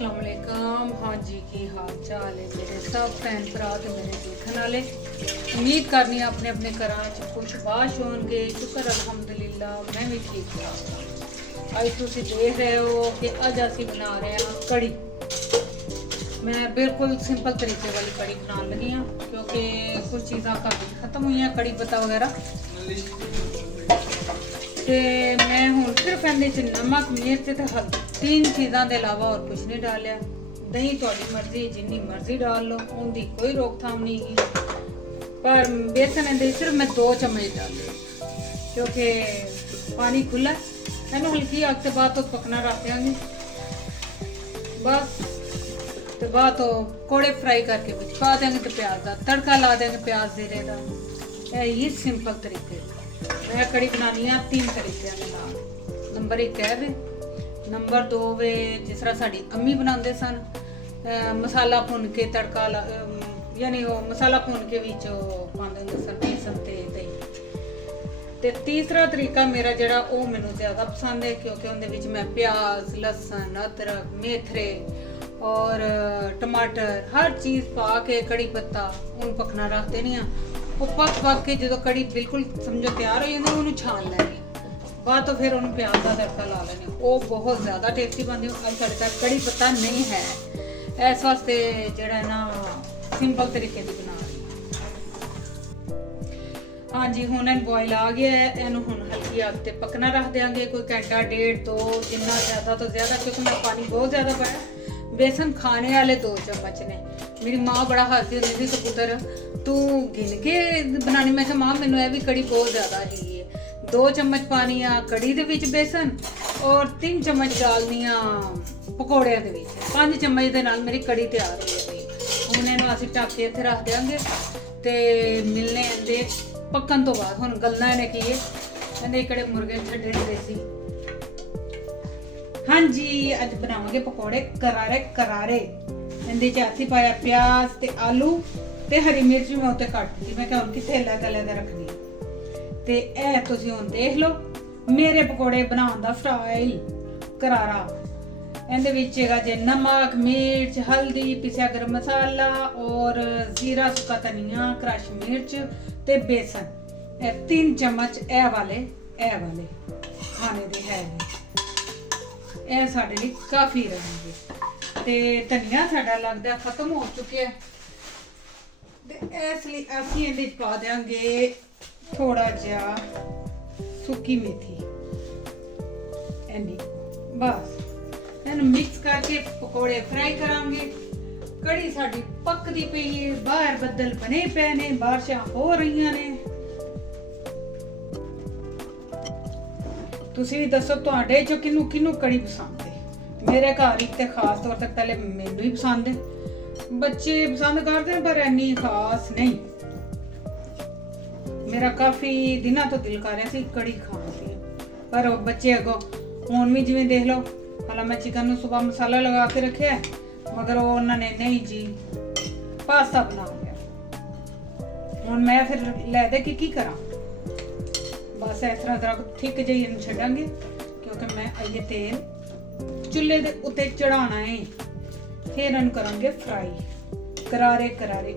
अस्सलाम वालेकुम। हाँ जी, की हाल चाल है मेरे सब भैन भरा ते मेरे देखने वाले। उम्मीद करनी अपने अपने घरां च खुशबाश होंगे। शुक्र अल्हम्दुलिल्लाह मैं भी ठीक हूँ। अज तुसी देख रहे हो कि अज असी बना रहे हैं कड़ी। मैं बिल्कुल सिंपल तरीके वाली कड़ी बना लगी हाँ, क्योंकि कुछ चीज़ां घर खत्म हुई हैं, कड़ी पत्ता वगैरह। ते मैं हुण सिर्फ इहदे नमक मिर्च ते हल्दी तीन चीज़ों के अलावा और कुछ नहीं डालिया। दही तुहाडी मर्जी जिन्नी मर्जी डाल लो, उनकी कोई रोकथाम नहीं है। पर बेसन इहदे सिर्फ मैं 2 चम्मच डाले, क्योंकि पानी खुला इहनूं हल्की अग ते बाद तो पकना रख देंगे। बस ते बाद तो कोड़े फ्राई करके विच पा देंगे ते प्याज का तड़का ला देंगे, प्याज जीरे का। यही सिंपल तरीके मैं कड़ी बनानी है 3 तरीके के नाल। नंबर 1 है वे, नंबर 2 वे जिस तरह साडी अम्मी बनाते सन, मसाला भुन के तड़का यानी वो मसाला भुन के विच पाते होंदे सन बेसन ते दही। ते तीसरा तरीका मेरा जड़ा वो मैनूं ज़्यादा पसंद है, क्योंकि उहदे विच मैं प्याज लसन अदरक मेथरे और टमाटर हर चीज़ पा के कड़ी पत्ता उन पकना रख देनी आ। वो पक के जो कड़ी बिल्कुल समझो तैयार हो जाती उन्होंने छान लैनी, बाद तो फिर उन्होंने प्याज का तड़का ला लेने। वो बहुत ज़्यादा टेस्टी बनती है। अज साढ़े घर कड़ी पत्ता नहीं है, इस वास्ते जड़ा ना सिंपल तरीके की बना रही। हाँ जी, हुण इन बॉयल आ गया है, इनू हुण हल्की अग ते पकना रख देंगे कोई घंटा डेढ़ 2, जिन्ना ज़्यादा तो ज़्यादा, क्योंकि मैं पानी बहुत ज़्यादा पाया। बेसन खाने वाले 2 चम्मच ने। मेरी माँ बड़ा हंसती होंदी थी, कबूतर तू गिन के बनानी। मैं कहा माँ मैनू यह भी कड़ी बहुत ज़्यादा ही है। 2 चम्मच पानी आ कड़ी दे विच बेसन और 3 चम्मच डालनी आ पकौड़ियां दे विच। 5 चम्मच दे नाल मेरी कड़ी तैयार हो जाएगी। हुण इहनूं असीं ढक के इत्थे रख देंगे ते मिलने इहदे पक्कण तो बाद। हुण गलना इहने की है, इहदे कड़े मुर्गे छड्डे ने देसी। हाँ जी, अज बनावांगे पकौड़े करारे करारे। इहदे च असीं पाया प्याज ते आलू ते हरी मिर्च भी मैं उत्ते कट दी। मैं क्या किथे अलग-अलग रखनी ते ए तुसीं हुण देख लो मेरे पकौड़े बनाउण दा स्टाइल करारा। इहदे विच हैगा जे नमक मिर्च हल्दी पिसिया गरम मसाला और जीरा सुक्का धनिया क्रश मिर्च ते बेसन। 3 चम्मच ए वाले खाने दे है ये साडे लिए काफ़ी रहेंगे। ते धनिया साडा लगदा खत्म हो चुका है, इसलिए असीं इहदे च पा देंगे थोड़ा जिहा सुक्की मेथी। बस इहनूं मिक्स करके पकौड़े फ्राई करांगे। कड़ी साडी पकदी पई है, बाहर बदल बने पे ने, बारिशां हो रही ने। तुसीं भी दसो तुहाडे चों किनू किनू कड़ी पसंद है। मेरे घर इत्ते खास तौर ते पहले मैनू ही पसंद है, बच्चे पसंद करते हैं पर इन्नी खास नहीं। मेरा काफी दिनों तो दिल कर रहा सी कड़ी खाने की, पर बच्चे अगो हुण भी जिवें देख लो, हालां मैं चिकन नूं सुबह मसाला लगा के रखिया मगर वो उन्होंने नहीं जी पास्ता बना लिया। हुण मैं फिर लै दे की करा, बस इस तरह थिक जी इन छड्डांगे, क्योंकि मैं ये तेल चुल्हे दे उत्ते चढ़ाना है। फिर इन करांगे फ्राई करारे करारे,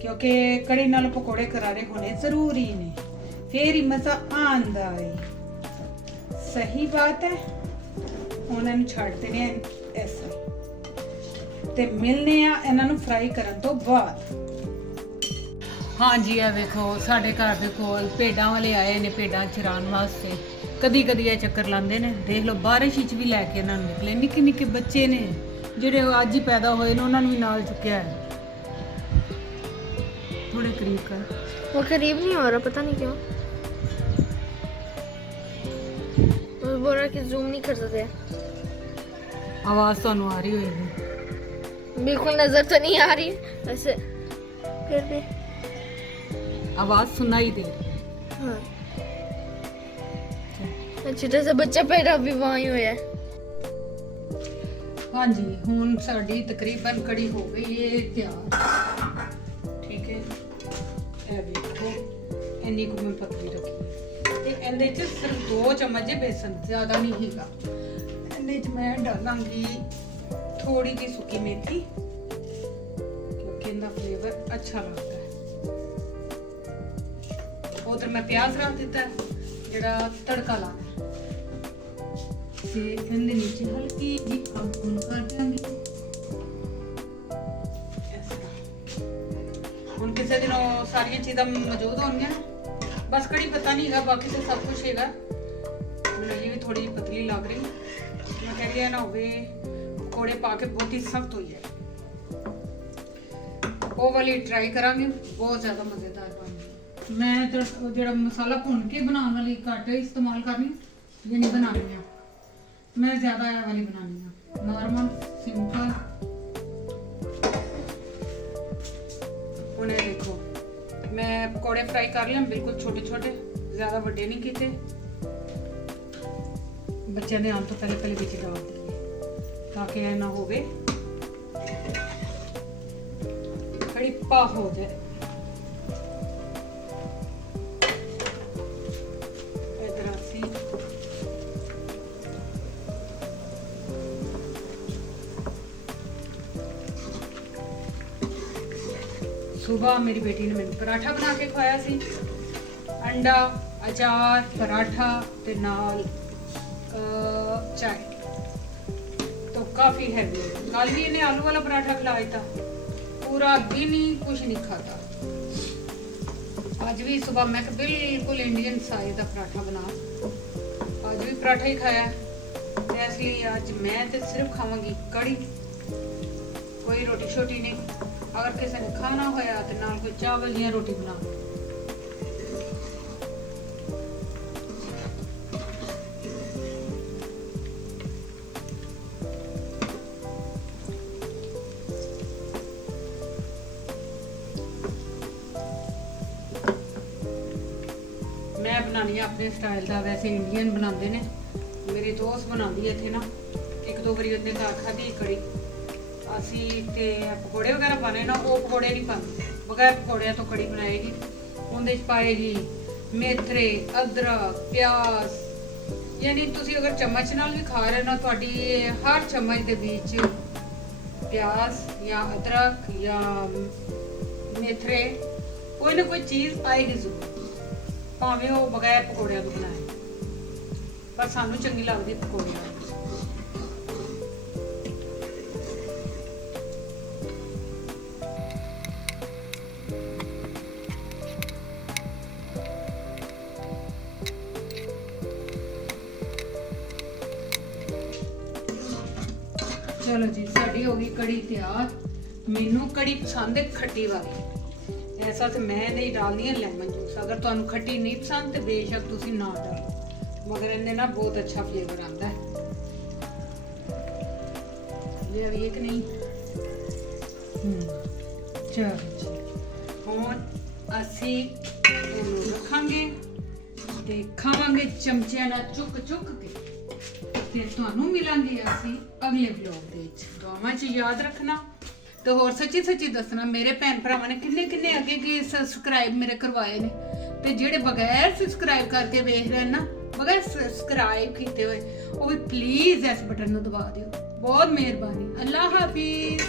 क्योंकि कड़ी नाल पकौड़े करारे होने जरूरी ने, फिर ही मजा आंदा है। सही बात है। हुण इन्हूं छड्ड देने ऐसा ते मिलने आ इन्हां नूं फ्राई करन तो बाद। हाँ जी, आ वेखो साडे घर दे कोल भेडां वाले आए ने भेडां चरान वास्ते। कदी कदी ये चक्कर लांदे ने, देख लो बारिश विच भी लैके इन्हां नूं निकले। निक्के निक्के बच्चे ने ਜਿਹੜੇ ਅੱਜ ਹੀ पैदा ਹੋਏ ਨੇ, ਉਹਨਾਂ ਨੂੰ ਵੀ ਨਾਲ ਚੁੱਕਿਆ है। थोड़े करीब कर, वो करीब नहीं हो रहा, पता नहीं क्यों। वो बोल रहा कि जूम नहीं कर सकते। आवाज तो आ रही होगी, बिल्कुल नजर तो नहीं आ रही वैसे, फिर भी आवाज सुनाई दे रही है। हाँ, छोटा सा बच्चा पैदा भी वहीं हुआ है। हाँ जी, हुण साडी तकरीबन कड़ी हो गई है तैयार। ठीक है, ए देखो इन्नी को मैं पतली रखी ते इहदे च सिर्फ 2 चम्मच बेसन, ज़्यादा नहीं हैगा। ਇਹਦੇ 'ਚ ਮੈਂ ਡਾਲਾਂਗੀ ਥੋੜੀ ਜਿਹੀ ਸੁੱਕੀ ਮੇਥੀ ਕਿਉਂਕਿ ਇਹਦਾ ਫਲੇਵਰ ਅੱਛਾ ਲੱਗਦਾ ਹੈ। ਉਧਰ ਮੈਂ ਪਿਆਜ਼ ਰੱਖ ਦਿੱਤਾ ਹੈ, ਜਿਹੜਾ ਤੜਕਾ ਲਾਣਾ ਤੇ ਇਹਦੇ ਨੀਚੇ ਹਲਕੀ ਜਿਹੀ ਅੱਗ ਔਨ ਕਰ ਦਿਆਂਗੀ। ਇਸ ਤਰ੍ਹਾਂ ਹੁਣ ਕਿਸੇ ਦਿਨ ਉਹ ਸਾਰੀਆਂ ਚੀਜ਼ਾਂ ਮੌਜੂਦ ਹੋਣਗੀਆਂ ਨਾ, ਬਸ ਕੜੀ ਪਤਾ ਨਹੀਂ ਹੈਗਾ, ਬਾਕੀ ਤਾਂ ਸਭ ਕੁਝ ਹੈਗਾ। ਮੈਨੂੰ ਇਹ ਵੀ ਥੋੜੀ ਜਿਹੀ ਪਤਲੀ ਲੱਗ ਰਹੀ, ਮੈਂ ਕਹਿੰਦੀ ਆ ਨਾ ਹੋਵੇ ਪਕੌੜੇ ਪਾ ਕੇ ਬਹੁਤ ਹੀ ਸਖਤ ਹੋਈ ਹੈ। ਉਹ ਵਾਲੀ ਟਰਾਈ ਕਰਾਂਗੇ, ਬਹੁਤ ਜ਼ਿਆਦਾ ਮਜ਼ੇਦਾਰ ਬਣਦੀ। ਮੈਂ ਜਿਹੜਾ ਮਸਾਲਾ ਭੁੰਨ ਕੇ ਬਣਾਉਣ ਵਾਲੀ ਘੱਟ ਇਸਤੇਮਾਲ ਕਰਨੀ, ਯਾਨੀ ਬਣਾਉਣੀ ਆ ਮੈਂ ਜ਼ਿਆਦਾ ਇਹ ਵਾਲੀ ਬਣਾਉਣੀ ਆ, ਨਾਰਮਲ ਸਿੰਪਲ। ਹੁਣ ਇਹ ਦੇਖੋ ਮੈਂ ਪਕੌੜੇ ਫਰਾਈ ਕਰ ਲਿਆ, ਬਿਲਕੁਲ ਛੋਟੇ ਛੋਟੇ, ਜ਼ਿਆਦਾ ਵੱਡੇ ਨਹੀਂ ਕੀਤੇ। ਬੱਚਿਆਂ ਦੇ ਆਉਣ ਤੋਂ ਪਹਿਲੇ ਵਿੱਚ ਡਾਲ ਦਈਏ ਤਾਂ ਕਿ ਇਹ ਨਾ ਹੋਵੇ ਖੜੀ ਪਾ ਹੋ ਜਾਏ। ਇਧਰ ਅਸੀਂ ਸੁਬਾਹ ਮੇਰੀ ਬੇਟੀ ਨੇ ਮੈਨੂੰ ਪਰਾਠਾ ਬਣਾ ਕੇ ਖਵਾਇਆ ਸੀ, ਅੰਡਾ, ਅਚਾਰ, ਪਰਾਠਾ ਤੇ ਨਾਲ ਚਾय। तो काफी हैवी है। कल भी इन्हें आलू वाला पराठा खिलाया था, पूरा दिन ही कुछ नहीं खाता। आज भी सुबह मैं बिल्कुल इंडियन साइज का पराठा बना, आज भी पराठा ही खाया, इसलिए आज मैं तो सिर्फ खावांगी कड़ी, कोई रोटी शोटी नहीं। अगर किसी ने खाना होया तो नाल कोई चावल या रोटी बना। मैं बनानी अपने स्टाइल का, वैसे इंडियन बनाते ने, मेरी दोस्त बनाती है इतने ना, एक दो बारी उन्हें खाधी कड़ी। असी ते पकौड़े वगैरह पाने ना, वो पकौड़े नहीं पाते, बगैर पकौड़िया तो कड़ी बनाएगी। उन्हें पाएगी मेथरे, अदरक, प्याज, यानी तुसी अगर चम्मच नाल भी खा रहे हो ना, तुहाडी हर चम्मच दे विच प्याज या अदरक या मेथरे कोई ना कोई चीज़ आएगी जरूर, भावें वो बगैर पकौड़िया तो बनाए, पर सानू चंगी लगती पकौड़िया। चलो जी साड़ी हो गई कड़ी तैयार। मैनू कड़ी पसंद है खट्टी वाली, ऐसा तो मैं नहीं डालनी है लेमन जूस। अगर तुहानू खट्टी नहीं पसंद तो बेशक तुसी ना डालो, मगर इन्हें ना बहुत अच्छा फ्लेवर आता है। ले अभी एक नहीं। चलो जी हुण असी इहनू रखांगे ते खावांगे चमचिਆਂ ਨਾਲ चुक चुक के। फिर ਤੁਹਾਨੂੰ ਮਿਲਾਂਗੇ ਅਸੀਂ ਅਗਲੇ ਵਲੌਗ ਦੇ ਵਿੱਚ। ਦੁਆਵਾਂ 'ਚ ਯਾਦ ਰੱਖਣਾ ਤੇ ਹੋਰ ਸੱਚੀ ਸੱਚੀ ਦੱਸਣਾ ਮੇਰੇ ਭੈਣ ਭਰਾਵਾਂ ਨੇ ਕਿੰਨੇ ਕਿੰਨੇ ਅੱਗੇ ਕੀ ਸਬਸਕ੍ਰਾਈਬ ਮੇਰੇ ਕਰਵਾਏ ਨੇ, ਤੇ ਜਿਹੜੇ ਬਗੈਰ ਸਬਸਕ੍ਰਾਈਬ ਕਰਕੇ ਵੇਖ ਰਹੇ ਨਾ, ਬਗੈਰ ਸਬਸਕ੍ਰਾਈਬ ਕੀਤੇ ਹੋਏ, ਉਹ ਵੀ ਪਲੀਜ਼ ਇਸ ਬਟਨ ਨੂੰ ਦਬਾ ਦਿਓ। ਬਹੁਤ ਮਿਹਰਬਾਨੀ। ਅੱਲਾ ਹਾਫਿਜ਼।